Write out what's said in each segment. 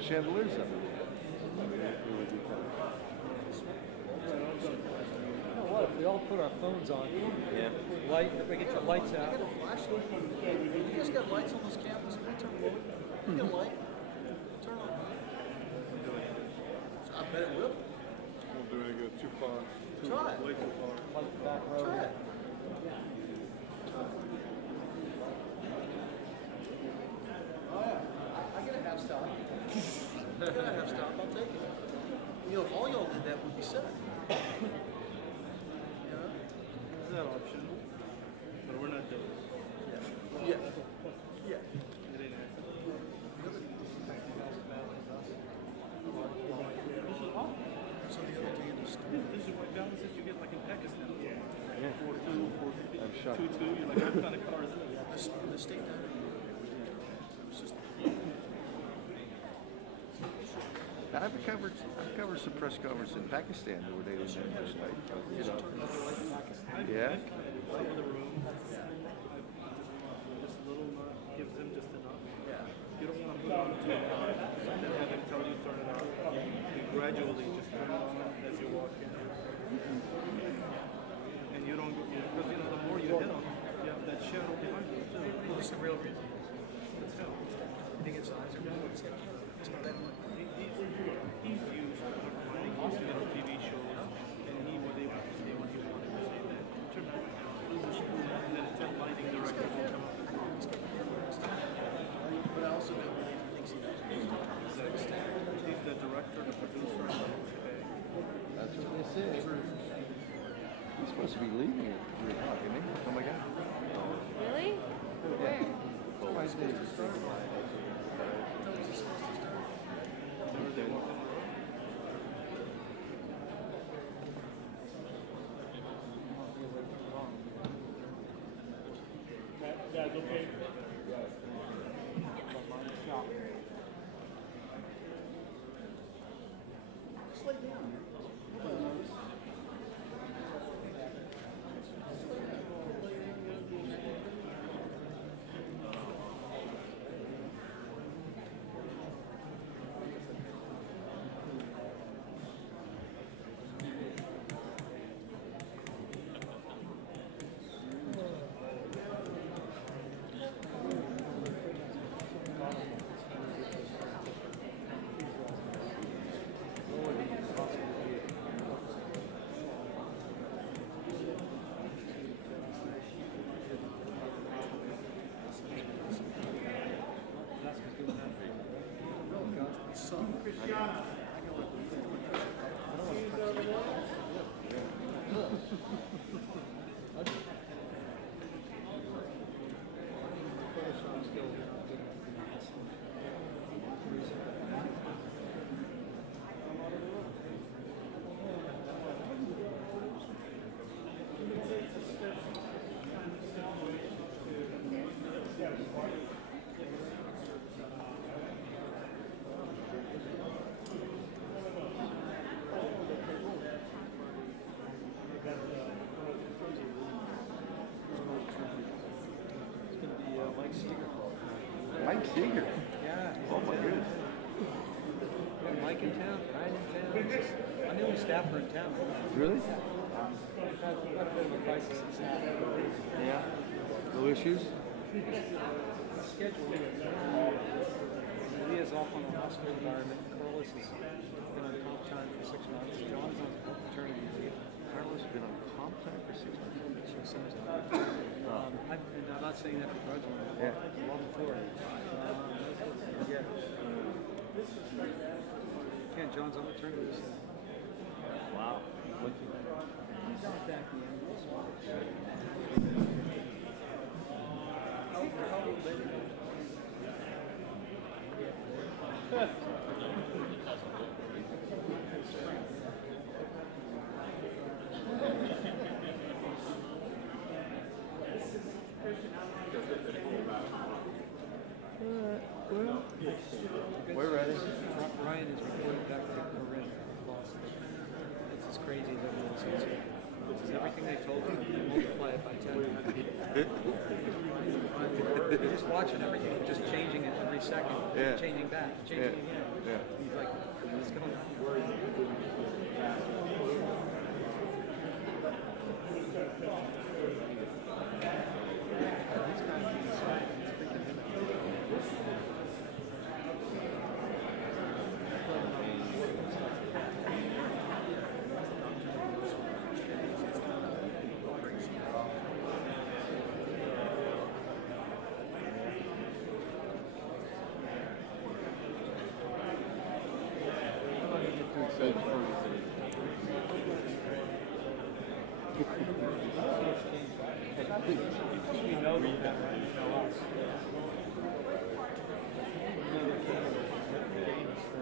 the chandeliers up. What if we all put our phones on? Yeah. Light, we get your lights out. You guys got lights on this campus? Can we turn them on? You get a light? Turn on. I bet it will. Won't do any good. Too far. Try it. Way too far. Like the back row. Try it. Oh yeah. I get a half stop. I get a half stop. I'll take it. You know, if all y'all did that, we'd be set. Is that optional? But we're not doing it. Yeah. Yeah. It ain't happening. So the other day in the store. This is what balances you get like in Pakistan. Yeah. 4-2, I'm shocked. 2-2. You're like, what kind of car is this? The state down there. I've covered some press conference in Pakistan where they didn't just like, you know. Yeah. Some of the room. Just a little nut gives him just enough. Yeah. You don't want to put on too hard. And then have him tell you to turn it on. You gradually just turn it on as you walk in. And you don't, because you know, the more you hit him, you have that shadow behind you too. What's the real reason? It's him. You think his eyes are good? It's not that much. He's used to undermining. He used to get on TV shows, and he was able to say what he wanted to say. Then turn that down. And then it's lighting director will come up. But I also don't believe he thinks he knows. He's the director, the producer, and the okay. That's what they say. He's supposed to be leaving at 3 o'clock, isn't he? Oh my God. Really? Where? Oh, I did. That's okay. Just lay down. Mike Seeger. Yeah. Oh my goodness. We have Mike in town, Ryan in town. I'm the only staffer in town. Really? We've had a bit of a crisis in staff. Yeah. No issues? The schedule is Leah's off on a hospital environment. Carlos has been on comp time for 6 months. John's on paternity leave. Carlos has been on comp time for 6 months. She seems to I'm not saying that begrudgingly. Yeah. Long before. Yeah. Ken, John's on maternity leave. Wow. He's not back the end of this one. We're ready. Ryan is reported back to Corinne. Lost. It's as crazy as everyone sees it. It's everything they told him, and multiply it by 10. You're just watching everything, just changing it every second, Yeah. changing back, changing again. Yeah. He's like, it's gonna. We know that, right? You know us. We know the games for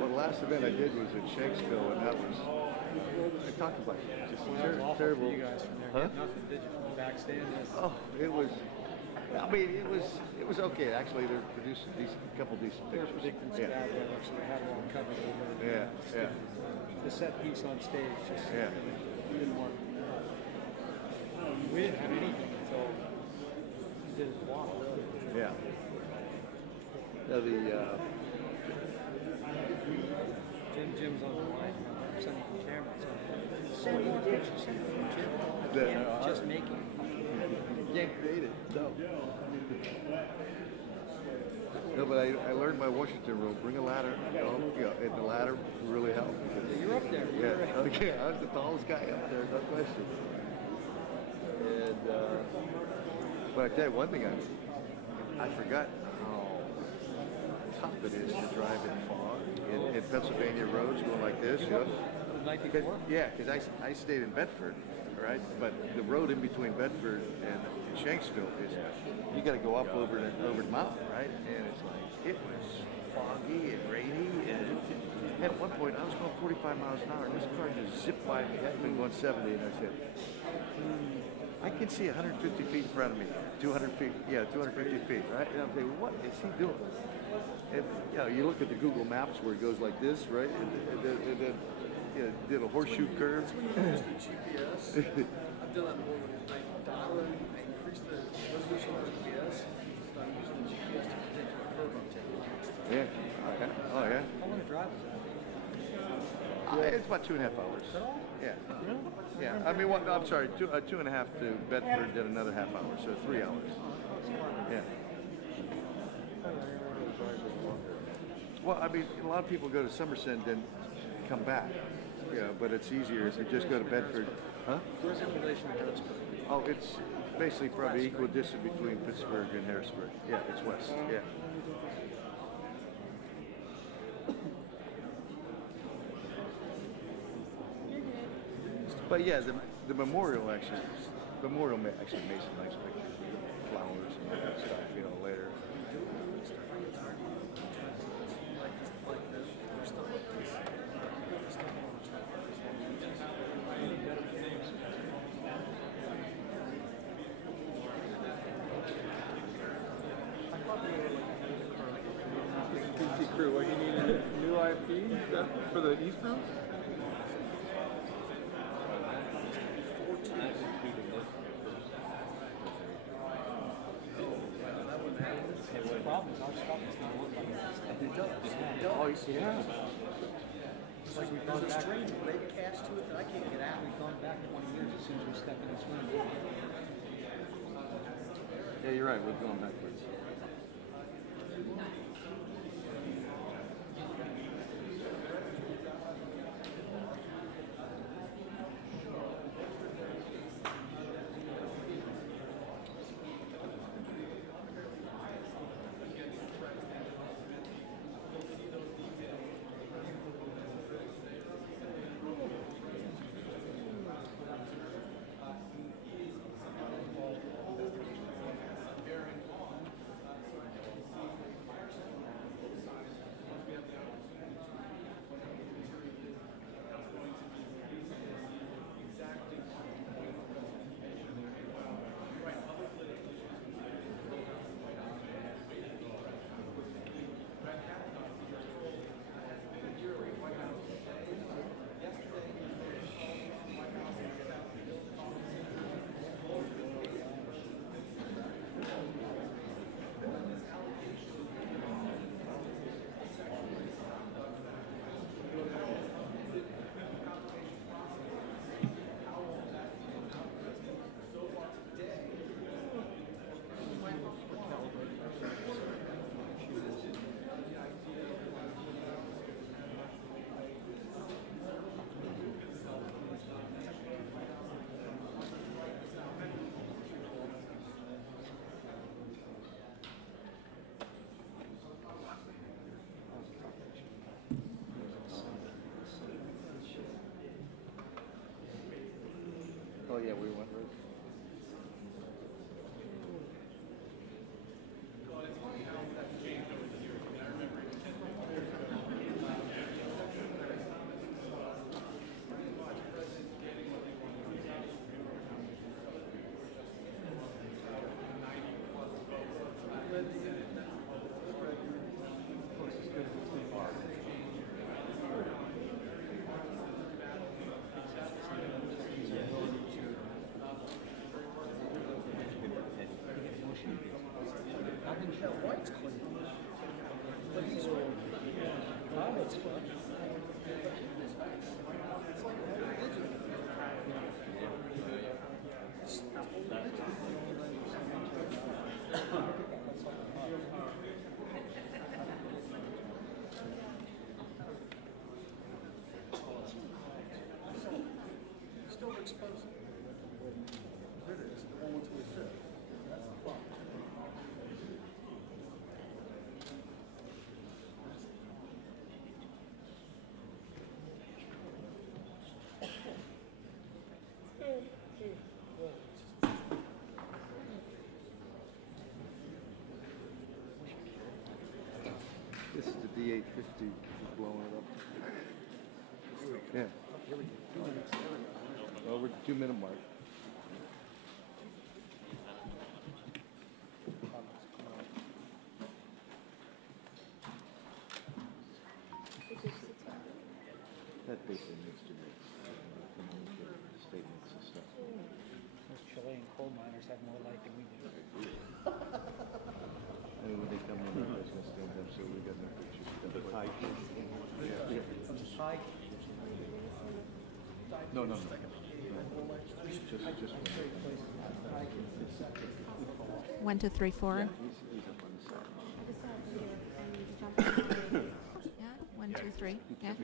Well, the last event I did was in Shanksville, and that was, I talked about it, just Well, that was awful terrible. for you guys from there. Huh? Get nothing, did you, from the backstand? Oh, it was, I mean, it was okay. Actually, they produced a couple decent They were pictures. predicting some bad weather, so they had it all covered. Yeah. The set piece on stage just Yeah. didn't work. We didn't have anything until he did his walk. Yeah. Now Jim's on the line. I'm sending the camera. So you want pictures? Send it from Jim. I can't just make it. you can't create it. No. No, but I learned my Washington rule. Bring a ladder. And the ladder really helped. You're up there. Yeah. Okay. I was the tallest guy up there, no question. And but I tell you one thing, I forgot how tough it is to drive in fog in Pennsylvania roads going like this. You know? The night before? Yeah, because I stayed in Bedford, right? But the road in between Bedford and Shanksville is you got to go up over the mountain, right? And it's like it was foggy and rainy, and at one point I was going 45 miles an hour, and this car just zipped by me. I'd been going 70, and I said, I can see 150 feet in front of me, 200 feet, 250 feet, right? And I'm thinking, what is he doing? And you look at the Google Maps where it goes like this, right? And then did a horseshoe curve. That's when you use the GPS. I've done that before when I dial in, I increase the resolution of the GPS, so I'm using the GPS to predict what curve I'm taking next. Yeah. Oh, yeah. How long a drive is that? It's about 2.5 hours. Yeah. Really? Yeah. I mean, I'm sorry, 2.5 to Bedford, then another half hour, so 3 hours. Yeah. Well, I mean, a lot of people go to Somerset and then come back. Yeah, but it's easier if you just go to Bedford. Huh? Where's it in relation to Harrisburg? Oh, it's basically probably equal distance between Pittsburgh and Harrisburg. Yeah, it's west. Yeah. But yeah, the memorial actually makes some nice pictures, flowers and all that stuff, later. PC crew, what you need a new IP for the East Room? The problem is our stuff is not working like this. It does. Oh, yeah. It's like there's a strange red cast to it that I can't get out. We've gone back 20 years as soon as we step in this room. Yeah, you're right. We're going backwards. Oh yeah, we went with. Yeah, white's clean. But he's violet's fun. It's like a whole digital. It's a whole digital. Still expensive. There it is, the 125th. That's the clock. This is the D850 blowing it up. Yeah. Well, we're 2-minute mark. That basically needs to make statements and stuff. Those Chilean coal miners have more light than we do. I mean, when they come in, they're going to stand up, so we got no pictures. The tie. Yeah. No. Just One, two, three, four. he's up on the side. Yeah, one, two, three. Yeah.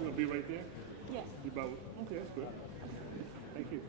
You want to be right there? Yes. You about, okay, that's good. Thank you.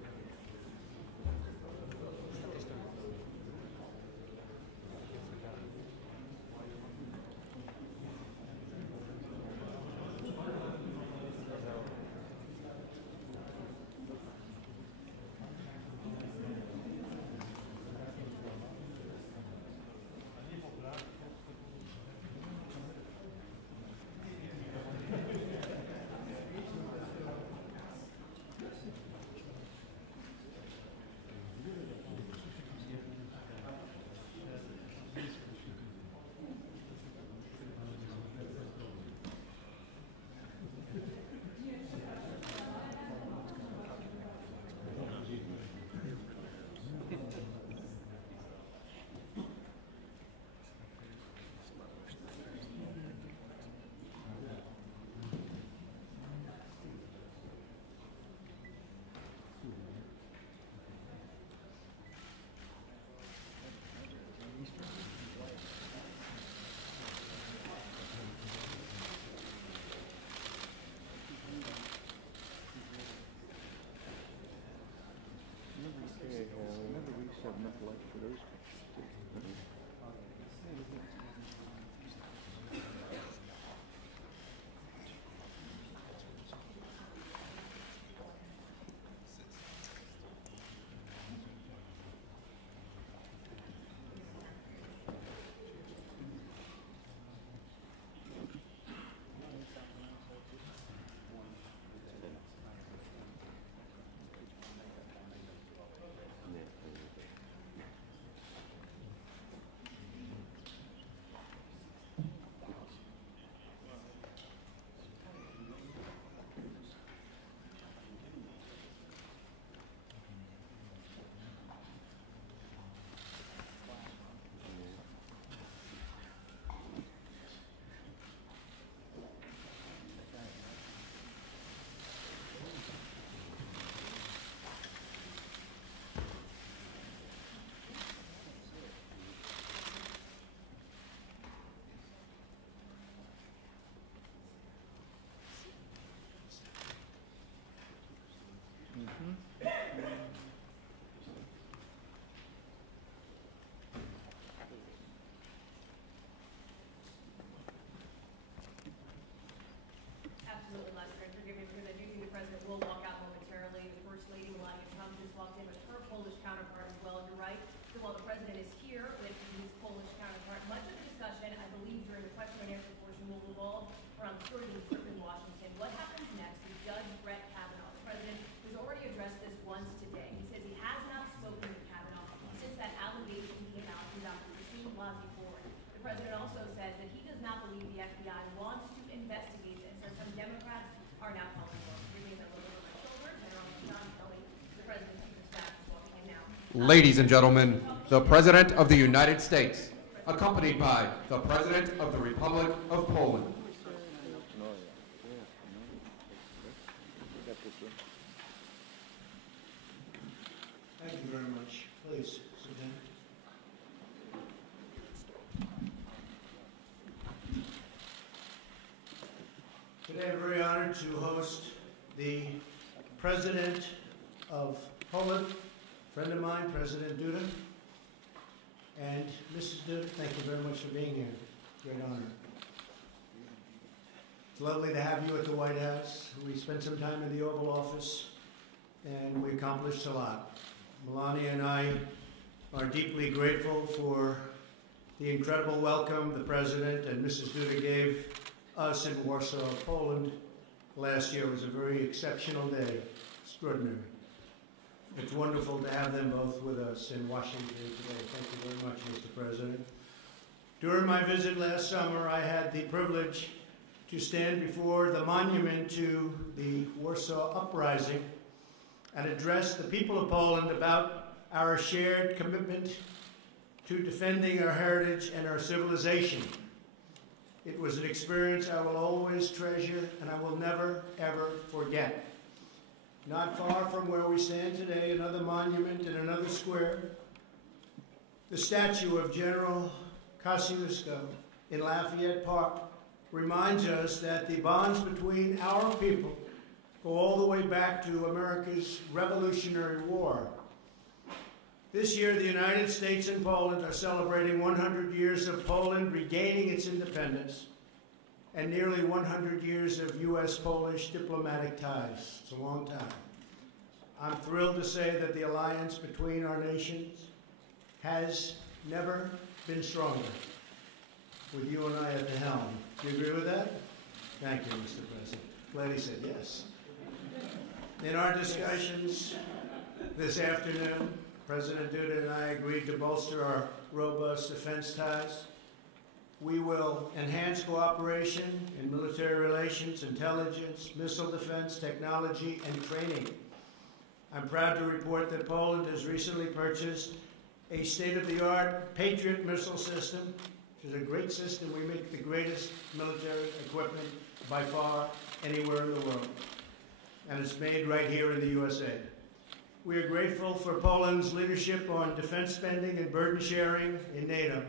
Absolutely, Lester. And forgive me because I do think the president will walk out momentarily. The First Lady, Melania Trump, just walked in with her Polish counterpart as well. You're right. So while the president is here with his Polish counterpart, much of the discussion, I believe, during the question and answer portion will revolve around the story of the trip in Washington. What happens next with Judge Brett Kavanaugh? The president has already addressed this once today. He says he has not spoken to Kavanaugh since that allegation came out from Dr. Christine Blasey Ford. The president also says that he does not believe the FBI wants to investigate this, or some Democrats are now calling for it. Forgive me as I look over my shoulder. General John Kelly, the president's chief of staff, is walking in now. Ladies and gentlemen, the President of the United States, accompanied by the President of the Republic of Poland. Thank you very much. Please, sit down. Today I'm very honored to host the President of Poland, friend of mine, President Duda. And Mrs. Duda, thank you very much for being here. Great honor. It's lovely to have you at the White House. We spent some time in the Oval Office, and we accomplished a lot. Melania and I are deeply grateful for the incredible welcome the President and Mrs. Duda gave us in Warsaw, Poland. Last year was a very exceptional day, extraordinary. It's wonderful to have them both with us in Washington today. Thank you very much, Mr. President. During my visit last summer, I had the privilege to stand before the monument to the Warsaw Uprising and address the people of Poland about our shared commitment to defending our heritage and our civilization. It was an experience I will always treasure and I will never, ever forget. Not far from where we stand today, another monument in another square, the statue of General Kosciuszko in Lafayette Park reminds us that the bonds between our people go all the way back to America's Revolutionary War. This year, the United States and Poland are celebrating 100 years of Poland regaining its independence and nearly 100 years of U.S.-Polish diplomatic ties. It's a long time. I'm thrilled to say that the alliance between our nations has never been stronger, with you and I at the helm. Do you agree with that? Thank you, Mr. President. Glad he said yes. In our discussions this afternoon, President Duda and I agreed to bolster our robust defense ties. We will enhance cooperation in military relations, intelligence, missile defense, technology, and training. I'm proud to report that Poland has recently purchased a state-of-the-art Patriot missile system, which is a great system. We make the greatest military equipment by far anywhere in the world. And it's made right here in the USA. We are grateful for Poland's leadership on defense spending and burden sharing in NATO.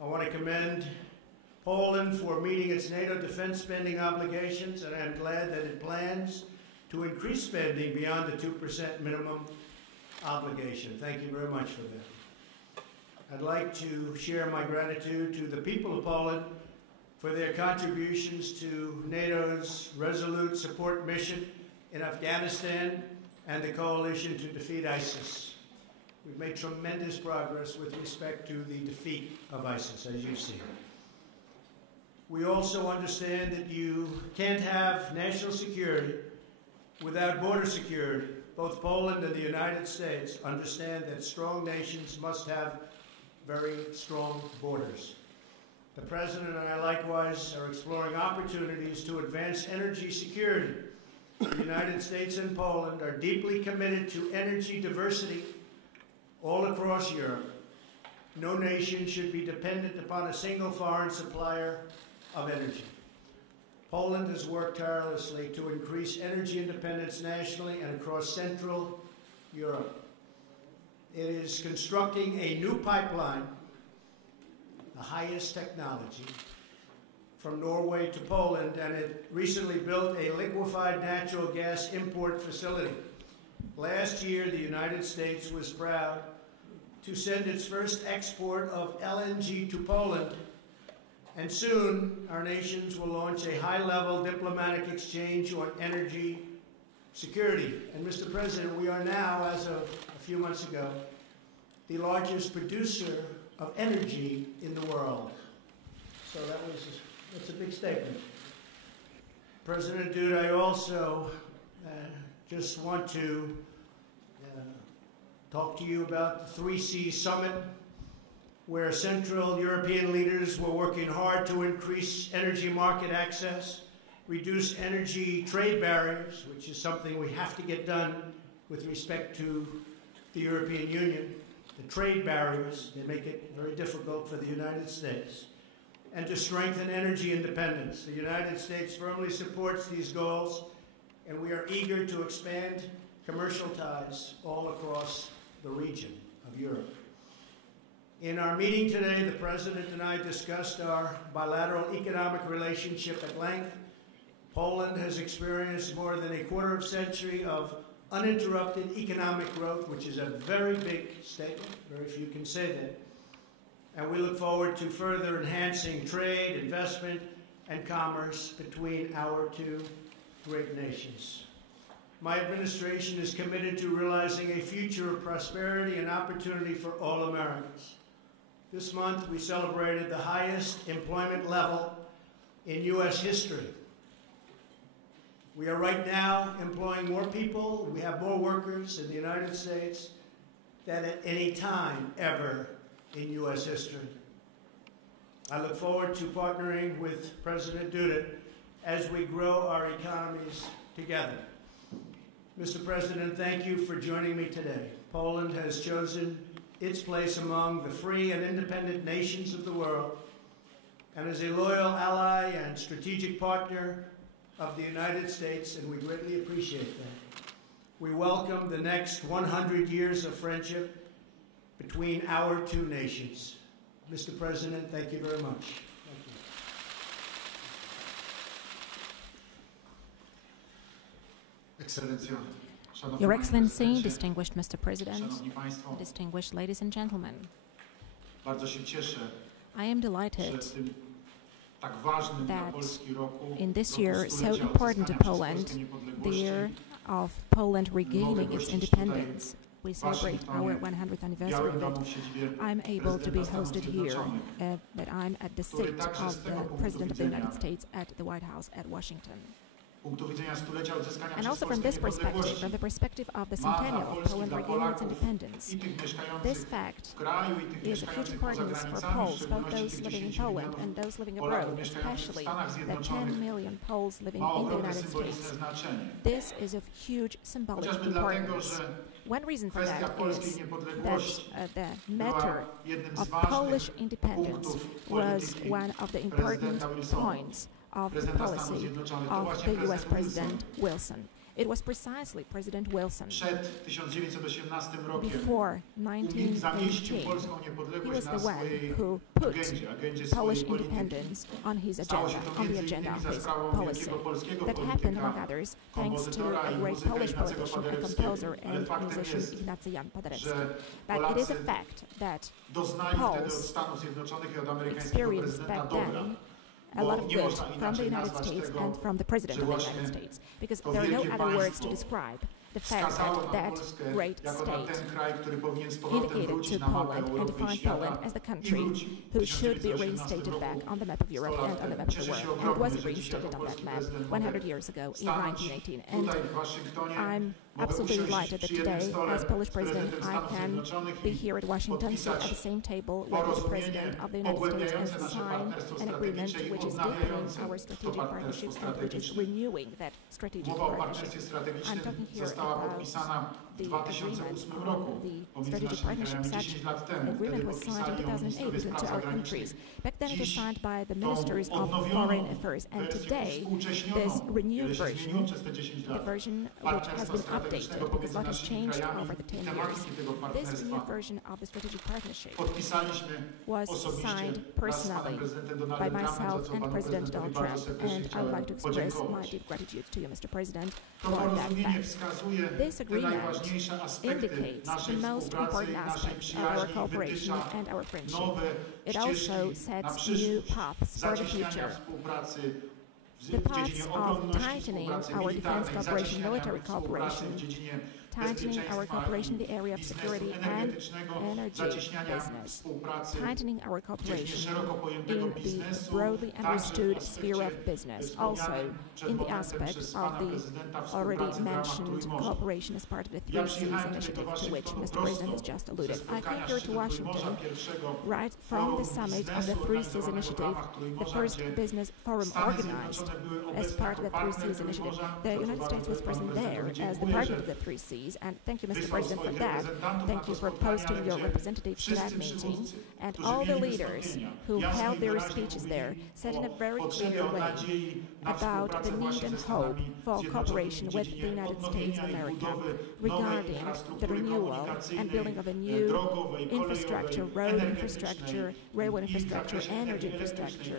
I want to commend Poland for meeting its NATO defense spending obligations, and I'm glad that it plans to increase spending beyond the 2% minimum obligation. Thank you very much for that. I'd like to share my gratitude to the people of Poland for their contributions to NATO's resolute support mission in Afghanistan and the coalition to defeat ISIS. We've made tremendous progress with respect to the defeat of ISIS, as you've seen. We also understand that you can't have national security without border security. Both Poland and the United States understand that strong nations must have very strong borders. The President and I likewise are exploring opportunities to advance energy security. The United States and Poland are deeply committed to energy diversity all across Europe. No nation should be dependent upon a single foreign supplier of energy. Poland has worked tirelessly to increase energy independence nationally and across Central Europe. It is constructing a new pipeline, the highest technology, from Norway to Poland, and it recently built a liquefied natural gas import facility. Last year, the United States was proud to send its first export of LNG to Poland, and soon our nations will launch a high-level diplomatic exchange on energy security. And Mr. President, we are now, as of a few months ago, the largest producer of energy in the world. So that's a big statement. President Duda, I also just want to talk to you about the 3C Summit, where Central European leaders were working hard to increase energy market access, reduce energy trade barriers, which is something we have to get done with respect to the European Union. The trade barriers, they make it very difficult for the United States. And to strengthen energy independence. The United States firmly supports these goals, and we are eager to expand commercial ties all across the region of Europe. In our meeting today, the President and I discussed our bilateral economic relationship at length. Poland has experienced more than a quarter of a century of uninterrupted economic growth, which is a very big statement. Very few can say that. And we look forward to further enhancing trade, investment, and commerce between our two great nations. My administration is committed to realizing a future of prosperity and opportunity for all Americans. This month, we celebrated the highest employment level in U.S. history. We are right now employing more people. We have more workers in the United States than at any time ever in U.S. history. I look forward to partnering with President Duda as we grow our economies together. Mr. President, thank you for joining me today. Poland has chosen its place among the free and independent nations of the world, and is a loyal ally and strategic partner of the United States, and we greatly appreciate that. We welcome the next 100 years of friendship between our two nations. Mr. President, thank you very much. Thank you. Your Excellency, distinguished Mr. President, distinguished ladies and gentlemen, I am delighted that in this year so important to Poland, the year of Poland regaining its independence, we celebrate our 100th anniversary, that I'm able to be hosted here, that I'm at the seat of the President of the United States at the White House at Washington. And also from this perspective, from the perspective of the centennial of Poland regaining its independence, this fact is of huge importance for Poles, both those living in Poland and those living abroad, especially the 10 million Poles living in the United States. This is of huge symbolic importance. One reason for that is that the matter of Polish independence was one of the important points of the policy of the U.S. President Wilson. It was precisely President Wilson, before 1918, he was the one who put Polish independence on his agenda, on the agenda of his policy. That happened, among others, thanks to a great Polish politician, a composer and musician, Ignacy Jan Paderewski. But it is a fact that Poles experienced back then a lot of good from the United States and from the President of the United States, because there are no other words to describe the fact that that great state indicated to Poland and defined Poland as the country who should be reinstated back on the map of Europe and on the map of the world. And it was reinstated on that map 100 years ago in 1918. And I'm absolutely delighted that today, as Polish President, I can be here at Washington, sit at the same table with the President of the United States, and sign an agreement which is deepening our strategic partnerships and which is renewing that strategic partnership. I'm talking here about the agreement on the strategic partnership. Such agreement was signed in 2008 between our countries. Back then it was signed by the ministers of foreign affairs, and today this renewed version, the version which has been updated because a lot has changed over the 10 years, this renewed version of the strategic partnership was signed personally by myself and President Donald Trump, and I would like to express my deep gratitude to you, Mr. President, for that fact. This agreement indicates the most important aspects of our cooperation and our friendship. It also sets new paths for the future. The paths of tightening our defense cooperation, military cooperation, tightening our cooperation in the area of security and energy business, tightening our cooperation in the broadly understood sphere of business, also in the aspect of the already mentioned cooperation as part of the 3Cs initiative to which Mr. President has just alluded. I came here to Washington right from the summit of the 3Cs initiative, the first business forum organized as part of the 3Cs initiative. The United States was present there as the partner of the 3Cs. And thank you, Mr. President, for that. Thank you for posting your representatives to that meeting. And all the leaders who held their speeches there said in a very clear way about the need and hope for cooperation with the United States of America regarding the renewal and building of a new infrastructure, road infrastructure, railway infrastructure, energy infrastructure,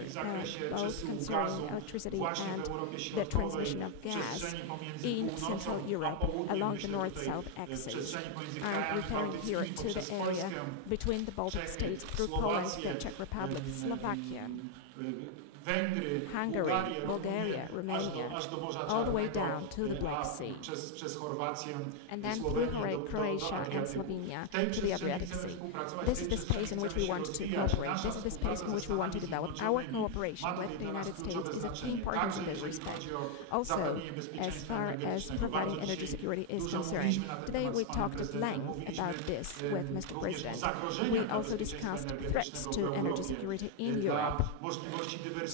both concerning electricity and the transmission of gas in Central Europe along the north-south axis. I'm referring here to the area between the Baltic states through Poland, the Czech Republic, Slovakia, Hungary, Bulgaria, Romania, all the way down to the Black Sea, and then through Croatia and Slovenia to the Adriatic Sea. This is the space in which we want to cooperate. This is the space in which we want to develop. Our cooperation with the United States is of key importance in this respect. Also, as far as providing energy security is concerned, today we talked at length about this with Mr. President. We also discussed threats to energy security in Europe,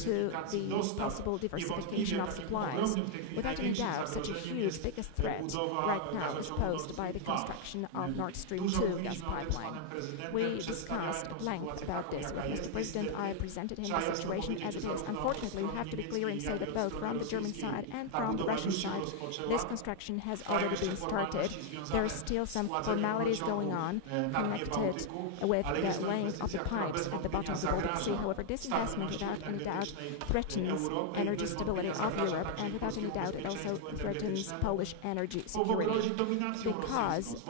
to the possible diversification of supplies. Without any doubt, such a huge, biggest threat right now is posed by the construction of Nord Stream 2 gas pipeline. We discussed at length about this with Mr. President. I presented him the situation as it is. Unfortunately, we have to be clear and say that both from the German side and from the Russian side, this construction has already been started. There are still some formalities going on connected with the laying of the pipes at the bottom of the Baltic Sea. However, this investment, without any doubt, threatens energy stability of Europe, and without any doubt it also threatens Polish energy security, because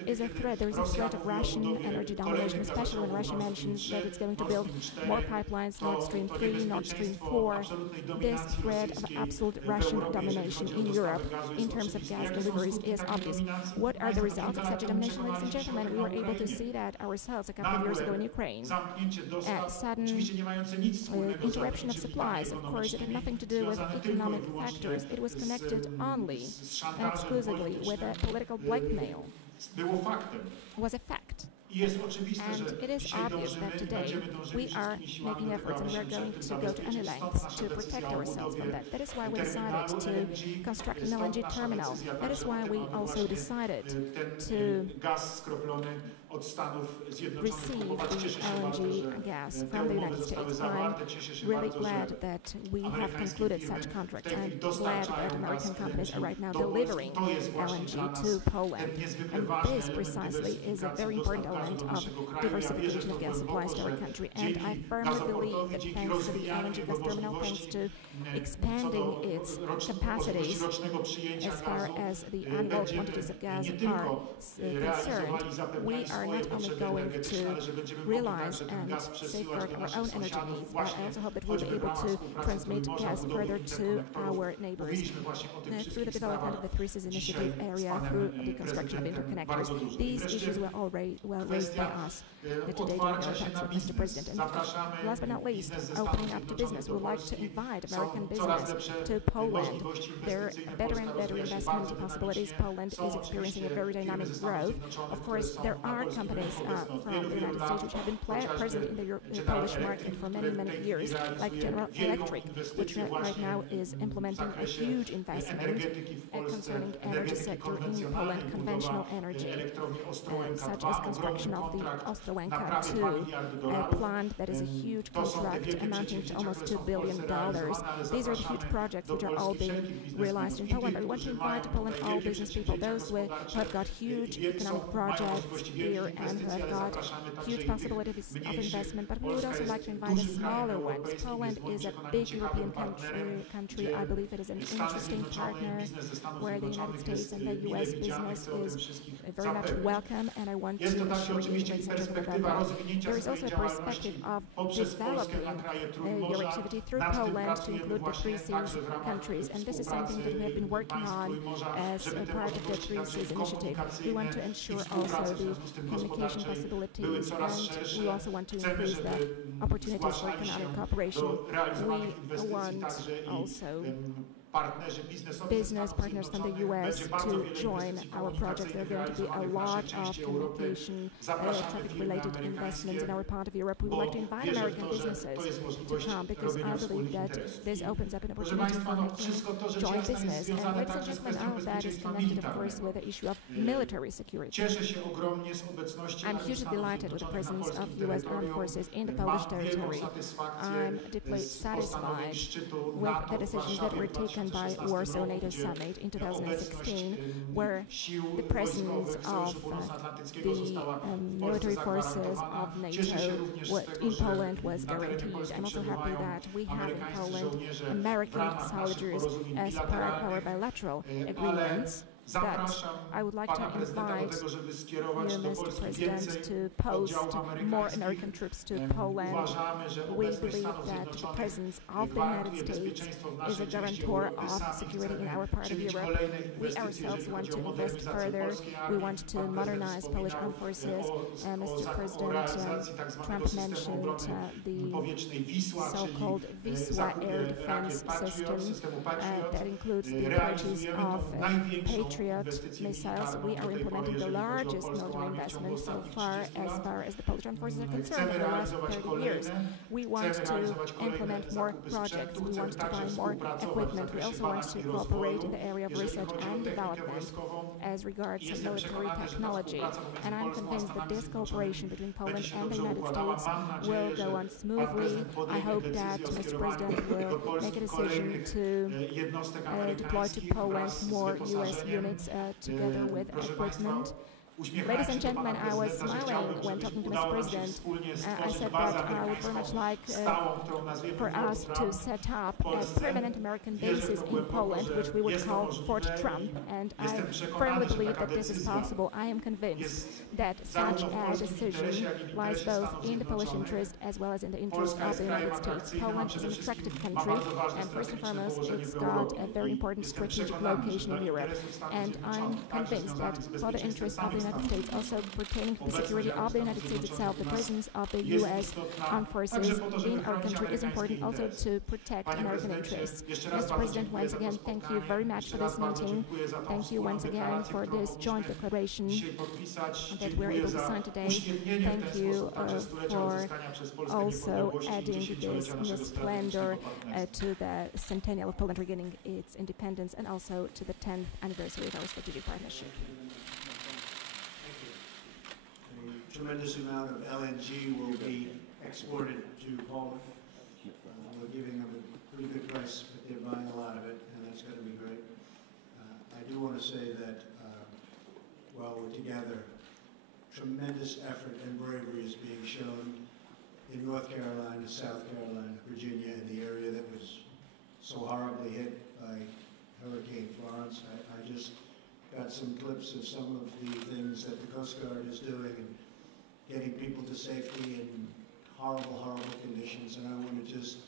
it is a threat. There is a threat of Russian energy domination, especially when Russia mentions that it's going to build more pipelines, Nord Stream 3, Nord Stream 4. This threat of absolute Russian domination in Europe in terms of gas deliveries is obvious. What are the results of such a domination, ladies and gentlemen? We were able to see that ourselves a couple of years ago in Ukraine. A sudden interruption of supplies. Of course, it had nothing to do with economic factors. It was connected only and exclusively with a political blackmail. It was a fact. And it is obvious that today we are making efforts and we are going to go to any lengths to protect ourselves from that. That is why we decided to construct an LNG terminal. That is why we also decided to receive the LNG gas from the United States. I'm really glad that we have concluded such contracts. I'm glad that American companies are right now delivering LNG to Poland. And this precisely is a very important element of diversification of gas supplies to our country. And I firmly believe that thanks to the LNG gas terminal, thanks to expanding its capacities as far as the annual quantities of gas are concerned, we are not only going to realize and safeguard our own energy needs, but I also hope that we'll be able to transmit gas further to our neighbors through the development of the 3Cs initiative area, through the construction of interconnectors. These issues were already well raised by us today during our talks with Mr. President. And last but not least, opening up to business. We would like to invite American business to Poland. There are better and better investment possibilities. Poland is experiencing a very dynamic growth. Of course, there are companies from the United States which have been present in the Polish market for many, many years, like General Electric, which right now is implementing a huge investment concerning energy sector in Poland, conventional energy, such as construction of the all-encompassing 2, a plant that is a huge contract amounting to almost $2 billion. These are the huge projects which are all being realized in Poland. We want to invite to Poland all business people, those who have got huge economic projects here here and who have got huge possibilities of investment, but we would also like to invite the smaller ones. Poland is a big European country. I believe it is an interesting partner where the United States and the US business is very much welcome, and I want to assure you, ladies and gentlemen, about that. There is also a perspective of developing your activity through Poland to include the Three Seas countries, and this is something that we have been working on as a part of the Three Seas initiative. We want to ensure also the communication possibilities, and we also want to increase the opportunities for economic cooperation. We want also business partners from the US to join our projects. There are going to be a lot of communication, traffic-related investments in our part of Europe. We would like to invite American businesses to come because I believe that this opens up an opportunity for making joint business. And ladies and gentlemen, all of that is connected, of course, with the issue of military security. I'm hugely delighted with the presence of US armed forces in the Polish territory. I'm deeply satisfied with the decisions that were taken by Warsaw NATO Summit in 2016, where the presence of the military forces of NATO in Poland was guaranteed. I'm also happy that we have in Poland American soldiers as part of our bilateral agreements. But I would like to invite you, Mr. President, to post more American troops to Poland. We believe that the presence of the United States is a guarantor of security in our part of Europe. We ourselves want to invest further. We want to modernize Polish armed forces. Mr. President, Trump mentioned the so-called Wisła air defense system that includes the purchase of Patriot missiles. We are implementing the largest military investment so far as the Polish armed forces are concerned in the last 30 years. We want to implement more projects. We want to buy more equipment. We also want to cooperate in the area of research and development as regards military technology. And I'm convinced that this cooperation between Poland and the United States will go on smoothly. I hope that Mr. President will make a decision to deploy to Poland more U.S. units together with equipment. Ladies and gentlemen, I was smiling when talking to Mr. President. I said that I would very much like for us to set up a permanent American basis in Poland, which we would call Fort Trump, and I firmly believe that this is possible. I am convinced that such a decision lies both in the Polish interest as well as in the interest of the United States. Poland is an attractive country, and first and foremost, it's got a very important strategic location in Europe, and I'm convinced that for the interest of the United States, also pertaining to the security of the United States itself, the presence of the U.S. armed forces in our country is important also to protect American interests. Mr. President, once again, thank you very much for this meeting. Thank you once again for this joint declaration that we're able to sign today. Thank you for also adding this splendor to the centennial of Poland regaining its independence and also to the 10th anniversary of our strategic partnership. A tremendous amount of LNG will be exported to Poland. We're giving them a pretty good price, but they're buying a lot of it, and that's going to be great. I do want to say that while we're together, tremendous effort and bravery is being shown in North Carolina, South Carolina, Virginia, in the area that was so horribly hit by Hurricane Florence. I just got some clips of some of the things that the Coast Guard is doing and getting people to safety in horrible, horrible conditions. And I want to just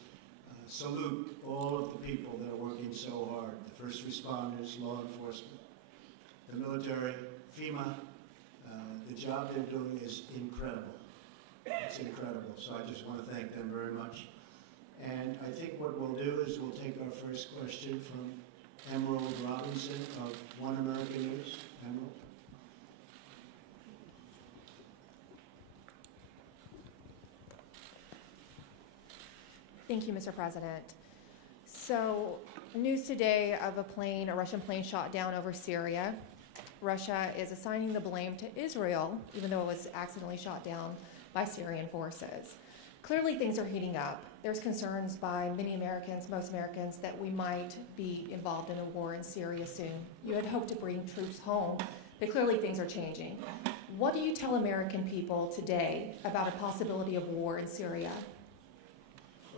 salute all of the people that are working so hard, the first responders, law enforcement, the military, FEMA. The job they're doing is incredible. It's incredible. So I just want to thank them very much. And I think what we'll do is we'll take our first question from Emerald Robinson of One American News. Emerald. Thank you, Mr. President. So, news today of a Russian plane shot down over Syria. Russia is assigning the blame to Israel, even though it was accidentally shot down by Syrian forces. Clearly, things are heating up. There's concerns by many Americans, most Americans, that we might be involved in a war in Syria soon. You had hoped to bring troops home, but clearly things are changing. What do you tell American people today about a possibility of war in Syria?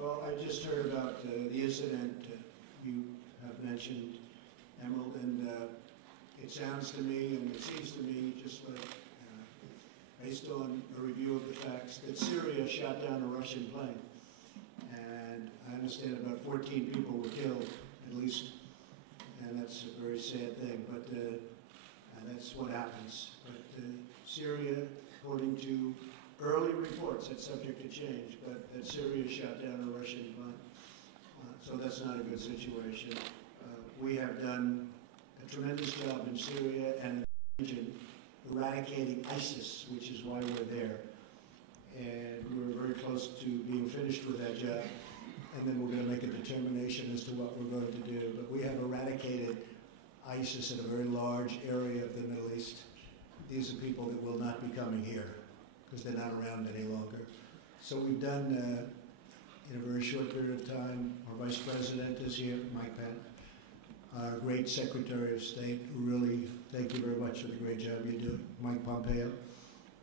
Well, I just heard about the incident you have mentioned, Emerald, and it sounds to me, and it seems to me, just like, based on a review of the facts, that Syria shot down a Russian plane. And I understand about 14 people were killed, at least, and that's a very sad thing, but that's what happens. But Syria, according to early reports, that's subject to change, but that Syria shot down a Russian plane. So that's not a good situation. We have done a tremendous job in Syria and in the region eradicating ISIS, which is why we're there. And we're very close to being finished with that job. And then we're going to make a determination as to what we're going to do. But we have eradicated ISIS in a very large area of the Middle East. These are people that will not be coming here because they're not around any longer. So we've done, in a very short period of time, our Vice President is here, Mike Pence, our great Secretary of State, really, thank you very much for the great job you do, Mike Pompeo.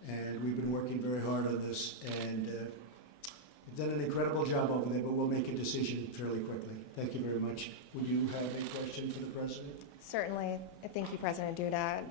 And we've been working very hard on this, and we've done an incredible job over there, but we'll make a decision fairly quickly. Thank you very much. Would you have a question for the President? Certainly. Thank you, President Duda.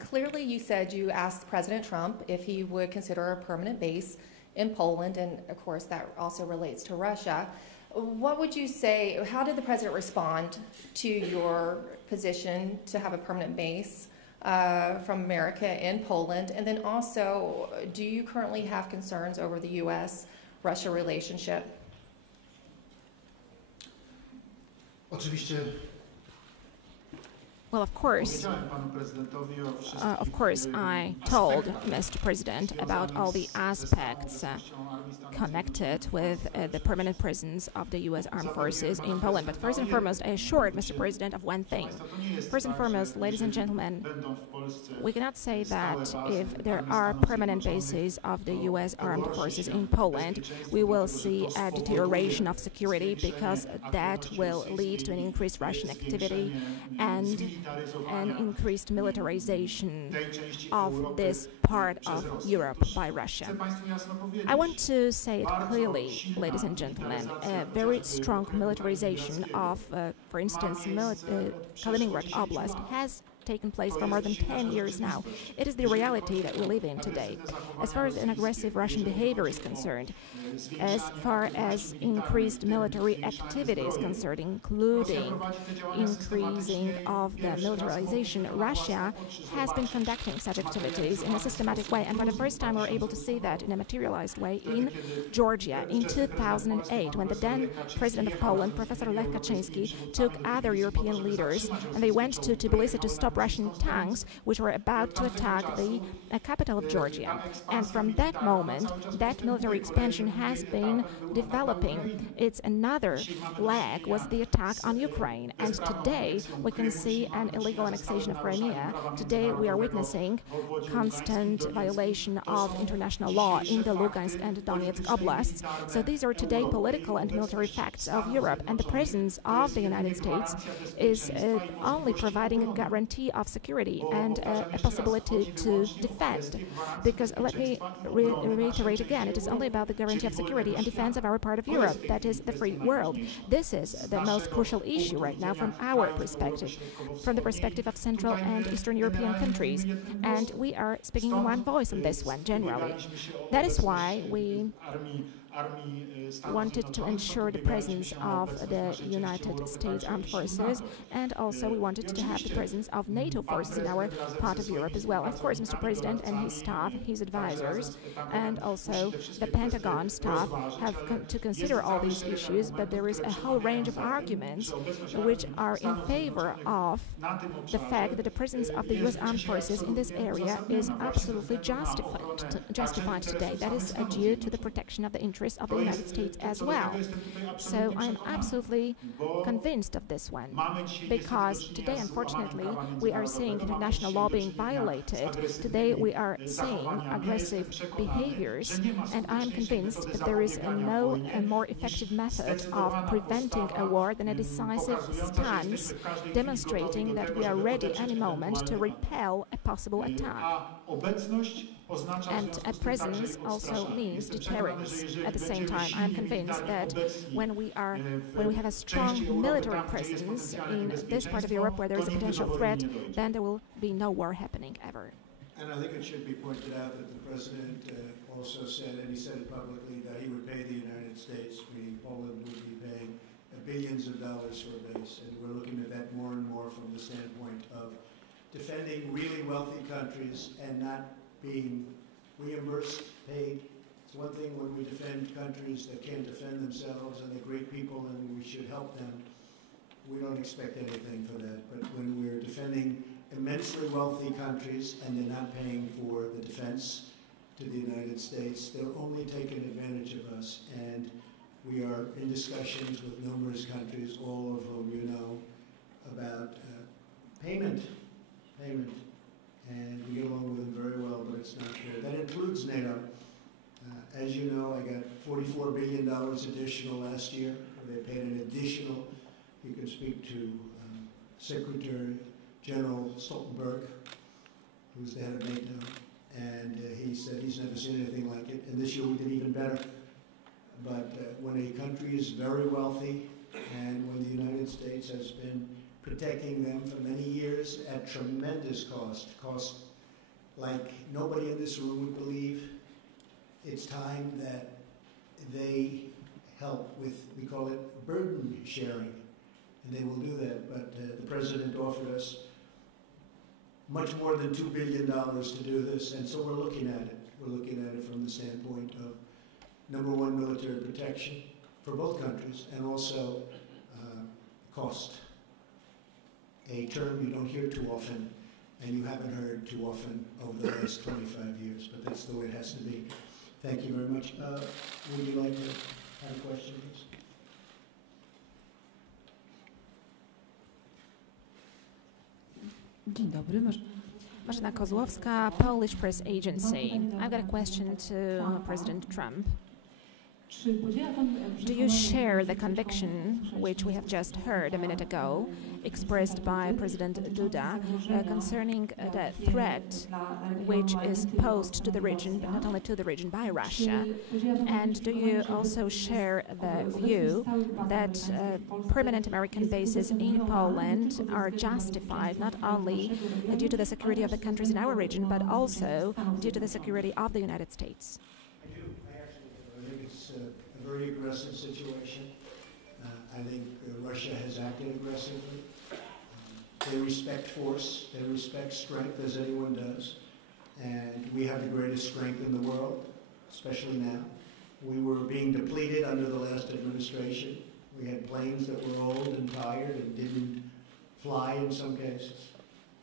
Clearly, you said you asked President Trump if he would consider a permanent base in Poland, and of course that also relates to Russia. What would you say, how did the President respond to your position to have a permanent base from America in Poland? And then also, do you currently have concerns over the U.S.-Russia relationship? Oczywiście. Well, of course, I told Mr. President about all the aspects connected with the permanent presence of the U.S. Armed Forces in Poland. But first and foremost, I assured Mr. President of one thing. First and foremost, ladies and gentlemen, we cannot say that if there are permanent bases of the U.S. Armed Forces in Poland, we will see a deterioration of security, because that will lead to an increased Russian activity and an increased militarization of this part of Europe by Russia. I want to say it clearly, ladies and gentlemen, a very strong militarization of, for instance, Kaliningrad Oblast has taken place for more than 10 years now. It is the reality that we live in today. As far as an aggressive Russian behavior is concerned, as far as increased military activity is concerned, including increasing of the militarization, Russia has been conducting such activities in a systematic way, and for the first time we're able to see that in a materialized way in Georgia in 2008, when the then President of Poland, Professor Lech Kaczynski, took other European leaders, and they went to Tbilisi to stop Russian tanks which were about to attack the capital of Georgia. And from that moment, that military expansion has been developing. It's another leg was the attack on Ukraine. And today we can see an illegal annexation of Crimea. Today we are witnessing constant violation of international law in the Lugansk and Donetsk oblasts. So these are today political and military facts of Europe, and the presence of the United States is only providing a guarantee of security and a possibility to defend. Because let me reiterate again, it is only about the guarantee of security and defense of our part of Europe, that is the free world. This is the most crucial issue right now from our perspective, from the perspective of Central and Eastern European countries. And we are speaking in one voice on this one, generally. That is why we wanted to ensure the presence of the United States Armed Forces, and also we wanted to have the presence of NATO forces in our part of Europe as well. Of course, Mr. President and his staff, his advisors, and also the Pentagon staff have to consider all these issues, but there is a whole range of arguments which are in favor of the fact that the presence of the U.S. Armed Forces in this area is absolutely justified. justified today. That is due to the protection of the interests of the United States as well. So I'm absolutely convinced of this one, because today, unfortunately, we are seeing international law being violated. Today, we are seeing aggressive behaviors, and I'm convinced that there is no more effective method of preventing a war than a decisive stance, demonstrating that we are ready any moment to repel a possible attack. And a presence also means deterrence. At the same time, I am convinced that when we have a strong military presence in this part of Europe where there is a potential threat, then there will be no war happening ever. And I think it should be pointed out that the President also said, and he said it publicly, that he would pay the United States, meaning Poland would be paying billions of dollars for a base. And we're looking at that more and more from the standpoint of defending really wealthy countries and not being reimbursed, paid. It's one thing when we defend countries that can't defend themselves and they're great people and we should help them. We don't expect anything for that. But when we're defending immensely wealthy countries and they're not paying for the defense to the United States, they're only taking advantage of us. And we are in discussions with numerous countries, all of whom you know, about payment. And we get along with them very well, but it's not fair. That includes NATO. As you know, I got $44 billion additional last year. They paid an additional. You can speak to Secretary General Stoltenberg, who's the head of NATO, and he said he's never seen anything like it. And this year we did even better. But when a country is very wealthy, and when the United States has been protecting them for many years at tremendous cost like nobody in this room would believe, it's time that they help with, we call it burden sharing, and they will do that. But the President offered us much more than $2 billion to do this, and so we're looking at it. We're looking at it from the standpoint of, number one, military protection for both countries, and also cost. A term you don't hear too often, and you haven't heard too often over the last 25 years, but that's the way it has to be. Thank you very much. Would you like to have a question, please? Dzień dobry. Marzena Kozłowska, Polish Press Agency. I've got a question to President Trump. Do you share the conviction, which we have just heard a minute ago, expressed by President Duda concerning the threat which is posed to the region, but not only to the region, by Russia? And do you also share the view that permanent American bases in Poland are justified not only due to the security of the countries in our region, but also due to the security of the United States? Very aggressive situation. I think Russia has acted aggressively. They respect force, they respect strength, as anyone does. And we have the greatest strength in the world, especially now. We were being depleted under the last administration. We had planes that were old and tired and didn't fly in some cases.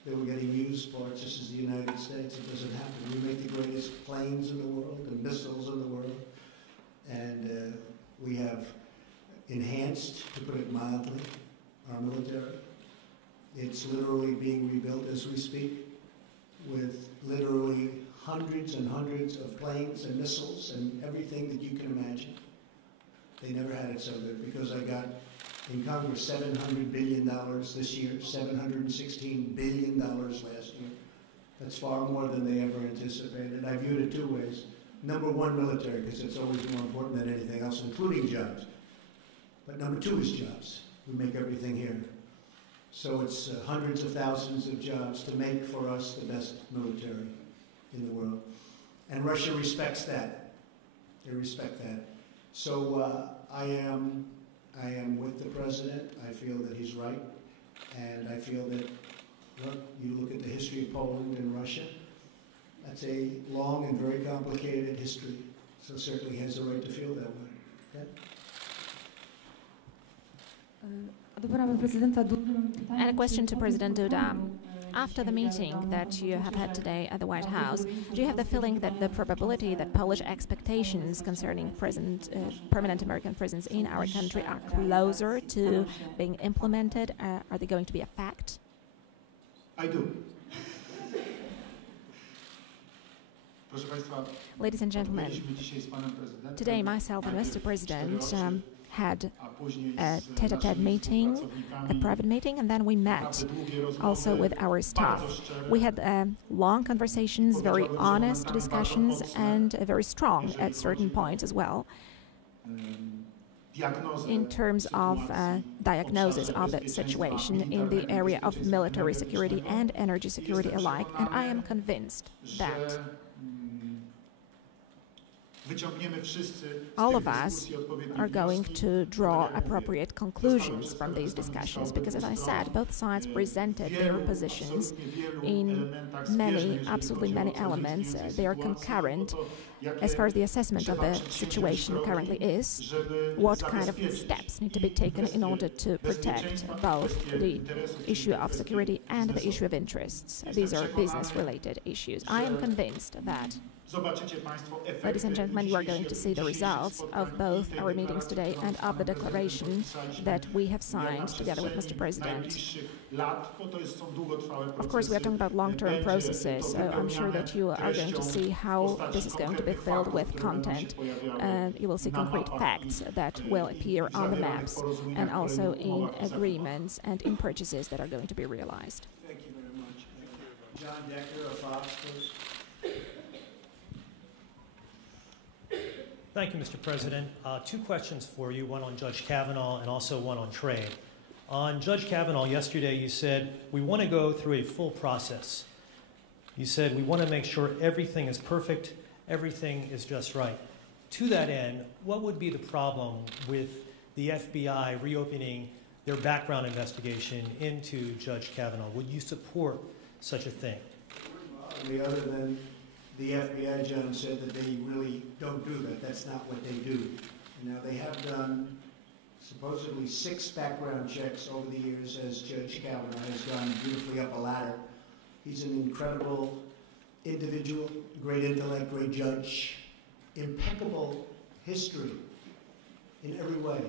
They were getting used parts. This is the United States. It doesn't happen. We make the greatest planes in the world and missiles in the world. And we have enhanced, to put it mildly, our military. It's literally being rebuilt as we speak, with literally hundreds and hundreds of planes and missiles and everything that you can imagine. They never had it so good, because I got in Congress $700 billion this year, $716 billion last year. That's far more than they ever anticipated. I viewed it two ways. Number one, military, because it's always more important than anything else, including jobs. But number two is jobs. We make everything here. So it's hundreds of thousands of jobs to make for us the best military in the world. And Russia respects that. They respect that. So I am with the president. I feel that he's right. And I feel that, look, you look at the history of Poland and Russia, that's a long and very complicated history, so certainly he has a right to feel that way. Okay? And a question to President Duda. After the meeting that you have had today at the White House, do you have the feeling that the probability that Polish expectations concerning permanent American presence in our country are closer to being implemented? Are they going to be a fact? I do. Ladies and gentlemen, today myself and Mr. President had a tete-a-tete meeting, a private meeting, and then we met also with our staff. We had long conversations, very honest discussions, and very strong at certain points as well in terms of diagnosis of the situation in the area of military security and energy security alike, and I am convinced that all of us are going to draw appropriate conclusions from these discussions because, as I said, both sides presented their positions in absolutely many elements. They are concurrent as far as the assessment of the situation currently is, what kind of steps need to be taken in order to protect both the issue of security and the issue of interests. These are business-related issues. I am convinced that, ladies and gentlemen, you are going to see the results of both our meetings today and of the declaration that we have signed together with Mr. President. Of course, we are talking about long-term processes, so I'm sure that you are going to see how this is going to be filled with content. You will see concrete facts that will appear on the maps and also in agreements and in purchases that are going to be realized. Thank you very much. John Decker of Fox, please. Thank you, Mr. President. Two questions for you, one on Judge Kavanaugh and also one on trade. On Judge Kavanaugh, yesterday you said, we want to go through a full process. You said, we want to make sure everything is perfect, everything is just right. To that end, what would be the problem with the FBI reopening their background investigation into Judge Kavanaugh? Would you support such a thing? Other than the FBI, John, said that they really don't do that. That's not what they do. Now, they have done supposedly 6 background checks over the years as Judge Kavanaugh has gone beautifully up a ladder. He's an incredible individual, great intellect, great judge, impeccable history in every way,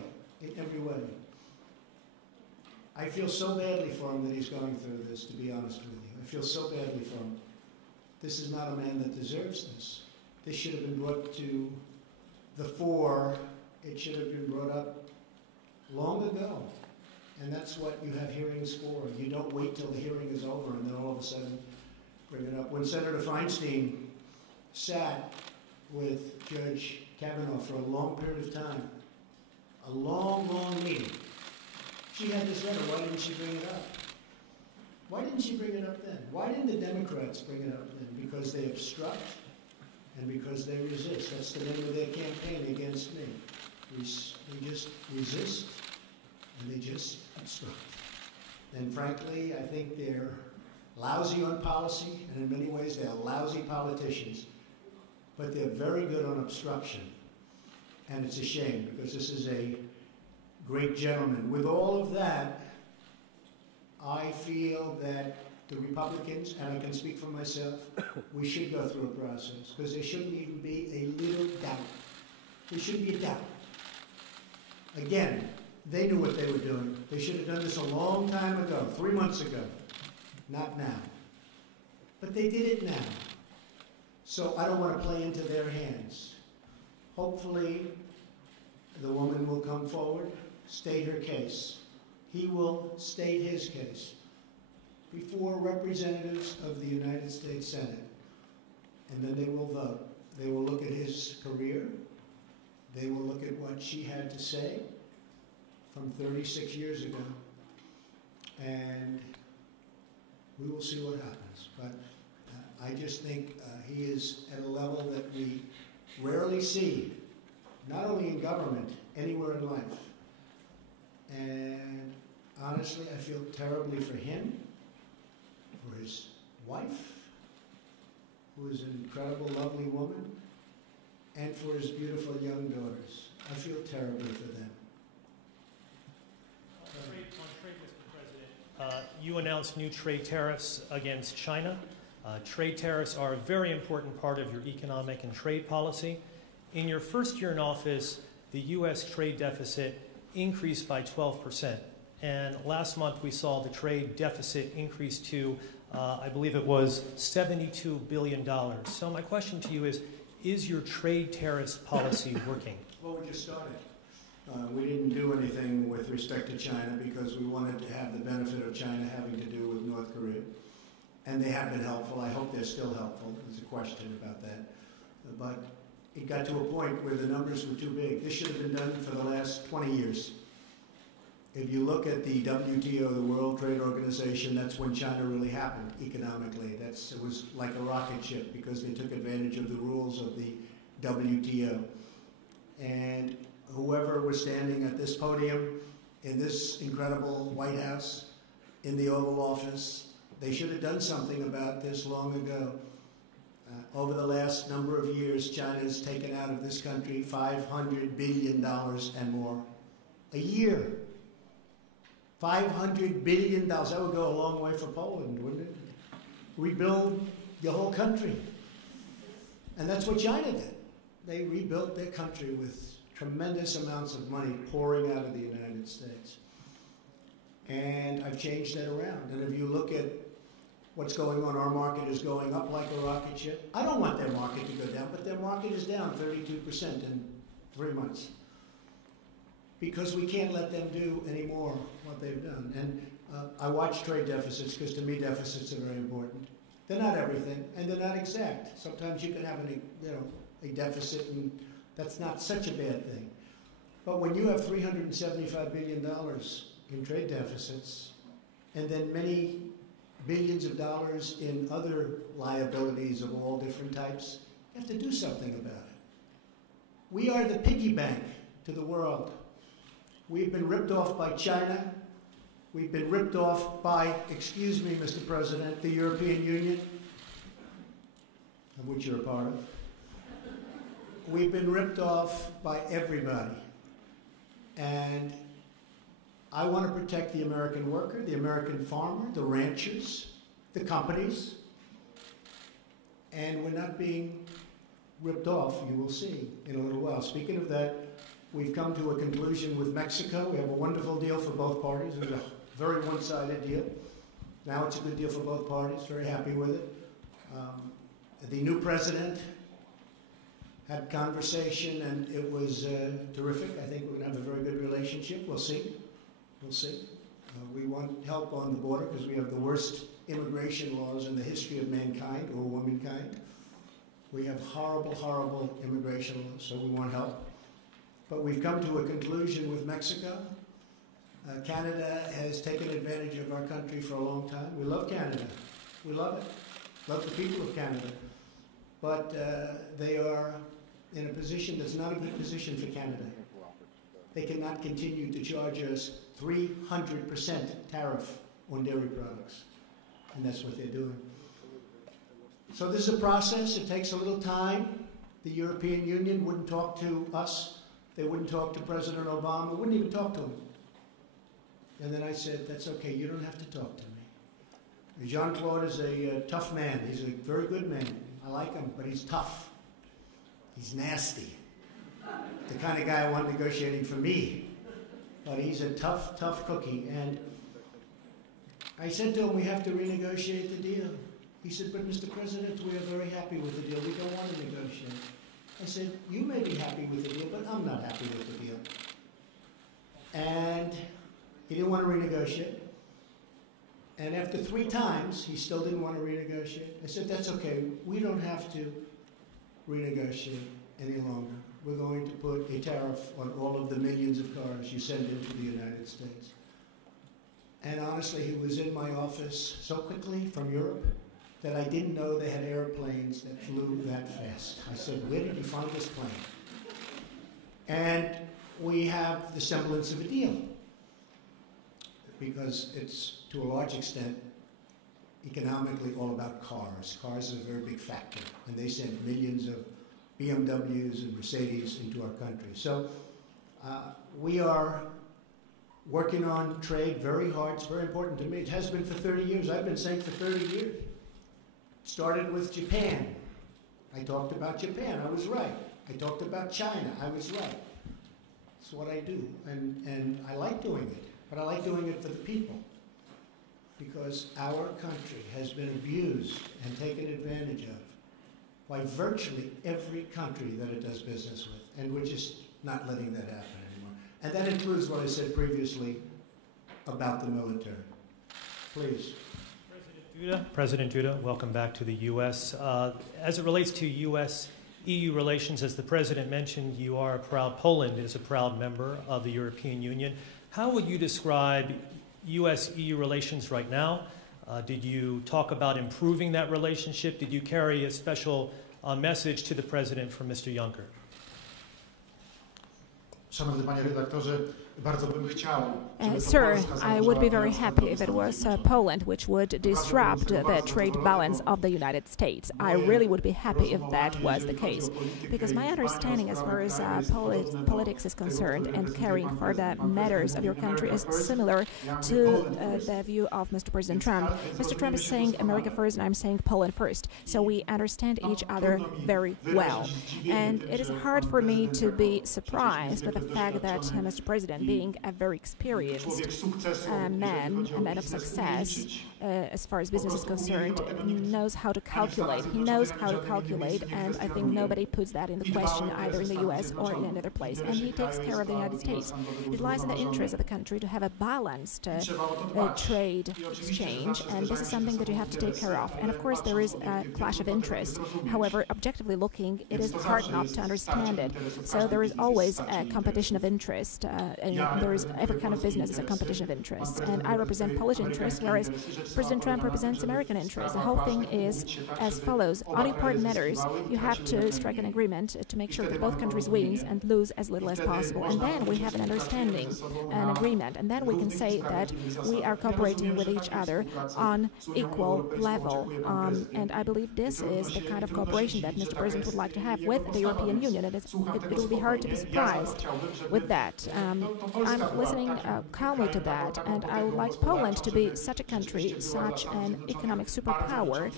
I feel so badly for him that he's going through this, to be honest with you. I feel so badly for him. This is not a man that deserves this. This should have been brought to the fore. It should have been brought up long ago. And that's what you have hearings for. You don't wait till the hearing is over and then all of a sudden bring it up. When Senator Feinstein sat with Judge Kavanaugh for a long period of time, a long, long meeting, she had this letter. Why didn't she bring it up? Why didn't she bring it up then? Why didn't the Democrats bring it up then? Because they obstruct and because they resist. That's the name of their campaign against me. They just resist and they just obstruct. And frankly, I think they're lousy on policy, and in many ways they're lousy politicians, but they're very good on obstruction. And it's a shame because this is a great gentleman. With all of that, I feel that the Republicans, and I can speak for myself, we should go through a process because there shouldn't even be a little doubt. There shouldn't be a doubt. Again, they knew what they were doing. They should have done this a long time ago, 3 months ago, not now. But they did it now. So I don't want to play into their hands. Hopefully, the woman will come forward, state her case. He will state his case before representatives of the United States Senate, and then they will vote. They will look at his career. They will look at what she had to say from 36 years ago, and we will see what happens. But I just think he is at a level that we rarely see, not only in government, anywhere in life. And honestly, I feel terribly for him, for his wife, who is an incredible, lovely woman, and for his beautiful young daughters. I feel terribly for them. On trade, Mr. President, You announced new trade tariffs against China. Trade tariffs are a very important part of your economic and trade policy. In your first year in office, the U.S. trade deficit increased by 12%. And last month we saw the trade deficit increase to, I believe it was $72 billion. So my question to you is your trade tariffs policy working? Well, we just started. We didn't do anything with respect to China because we wanted to have the benefit of China having to do with North Korea. And they have been helpful. I hope they're still helpful. There's a question about that. But it got to a point where the numbers were too big. This should have been done for the last 20 years. If you look at the WTO, the World Trade Organization, that's when China really happened economically. It was like a rocket ship because they took advantage of the rules of the WTO. And whoever was standing at this podium in this incredible White House, in the Oval Office, they should have done something about this long ago. Over the last number of years, China has taken out of this country $500 billion and more a year. $500 billion. That would go a long way for Poland, wouldn't it? Rebuild your whole country. And that's what China did. They rebuilt their country with tremendous amounts of money pouring out of the United States. And I've changed that around. And if you look at what's going on, our market is going up like a rocket ship. I don't want their market to go down, but their market is down 32% in 3 months. Because we can't let them do any more what they've done. And I watch trade deficits because to me deficits are very important. They're not everything, and they're not exact. Sometimes you can have a deficit, and that's not such a bad thing. But when you have $375 billion in trade deficits, and then many billions of dollars in other liabilities of all different types, you have to do something about it. We are the piggy bank to the world. We've been ripped off by China. We've been ripped off by, excuse me, Mr. President, the European Union, of which you're a part of. We've been ripped off by everybody. And I want to protect the American worker, the American farmer, the ranchers, the companies. And we're not being ripped off, you will see in a little while. Speaking of that, we've come to a conclusion with Mexico. We have a wonderful deal for both parties. It was a very one-sided deal. Now it's a good deal for both parties. Very happy with it. The new president had conversation, and it was terrific. I think we're going to have a very good relationship. We'll see. We'll see. We want help on the border because we have the worst immigration laws in the history of mankind or womankind. We have horrible, horrible immigration laws, so we want help. But we've come to a conclusion with Mexico. Canada has taken advantage of our country for a long time. We love Canada. We love it. Love the people of Canada. But they are in a position that's not a good position for Canada. They cannot continue to charge us 300% tariff on dairy products. And that's what they're doing. So this is a process. It takes a little time. The European Union wouldn't talk to us. They wouldn't talk to President Obama. Wouldn't even talk to him. And then I said, that's okay. You don't have to talk to me. Jean-Claude is a tough man. He's a very good man. I like him, but he's tough. He's nasty. The kind of guy I want negotiating for me. But he's a tough, tough cookie. And I said to him, we have to renegotiate the deal. He said, but Mr. President, we are very happy with the deal. We don't want to negotiate. I said, you may be happy with the deal, but I'm not happy with the deal. And he didn't want to renegotiate. And after 3 times, he still didn't want to renegotiate. I said, that's okay. We don't have to renegotiate any longer. We're going to put a tariff on all of the millions of cars you send into the United States. And honestly, he was in my office so quickly from Europe that I didn't know they had airplanes that flew that fast. I said, where did you find this plane? And we have the semblance of a deal. Because it's, to a large extent, economically all about cars. Cars are a very big factor. And they send millions of BMWs and Mercedes into our country. So we are working on trade very hard. It's very important to me. It has been for 30 years. I've been saying for 30 years. Started with Japan. I talked about Japan. I was right. I talked about China. I was right. It's what I do. And I like doing it. But I like doing it for the people. Because our country has been abused and taken advantage of by virtually every country that it does business with. And we're just not letting that happen anymore. And that includes what I said previously about the military. Please. President Duda, welcome back to the U.S. As it relates to U.S.-EU relations, as the President mentioned, Poland is a proud member of the European Union. How would you describe U.S.-EU relations right now? Did you talk about improving that relationship? Did you carry a special message to the President from Mr. Juncker? Szanowny panie redaktorze, bardzo bym chciał, Sir, I would be very happy if it was Poland which would disrupt the trade balance of the United States. I really would be happy if that was the case. Because my understanding as far as politics is concerned and caring for the matters of your country is similar to the view of Mr. President Trump. Mr. Trump is saying America first and I'm saying Poland first. So we understand each other very well. And it is hard for me to be surprised with the fact that Mr. President, being a very experienced man, a man of success, as far as business is concerned, knows how to calculate. He knows how to calculate, and I think nobody puts that in the question either in the U.S. or in another place. And he takes care of the United States. It lies in the interest of the country to have a balanced trade exchange, and this is something that you have to take care of. And of course, there is a clash of interest. However, objectively looking, it is hard not to understand it. So there is always a competition of interest, and there is every kind of business is a competition of interests. And I represent Polish interests, whereas President Trump represents American interests. The whole thing is as follows. On important matters, you have to strike an agreement to make sure that both countries wins and lose as little as possible. And then we have an understanding, an agreement. And then we can say that we are cooperating with each other on equal level. And I believe this is the kind of cooperation that Mr. President would like to have with the European Union. It will be hard to be surprised with that. I'm listening calmly to that, and I would like Poland to be such a country, such an economic superpower,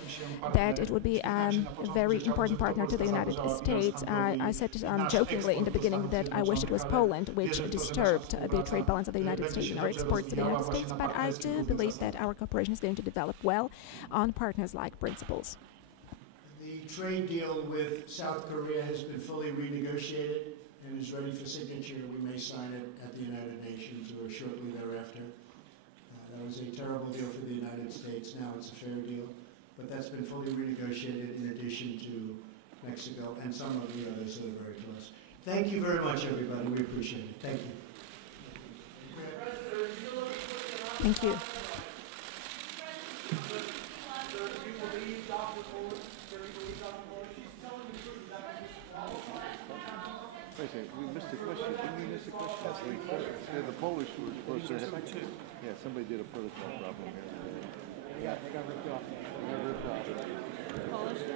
that it would be a very important partner to the United States. I said jokingly in the beginning that I wish it was Poland which disturbed the trade balance of the United States and our exports to the United States, but I do believe that our cooperation is going to develop well on partners-like principles. The trade deal with South Korea has been fully renegotiated and is ready for signature. We may sign it at the United Nations or shortly thereafter. That was a terrible deal for the United States. Now it's a fair deal, but that's been fully renegotiated in addition to Mexico and some of the others that are very close. Thank you very much, everybody. We appreciate it. Thank you. Thank you. We missed a question. Didn't we miss a question? The Polish were supposed to have. Yeah, somebody did a protocol problem here. Yeah, they got ripped off. Polish did?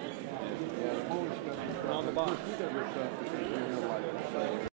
Yeah, the Polish got ripped off. On the box. We got ripped off because we didn't know why.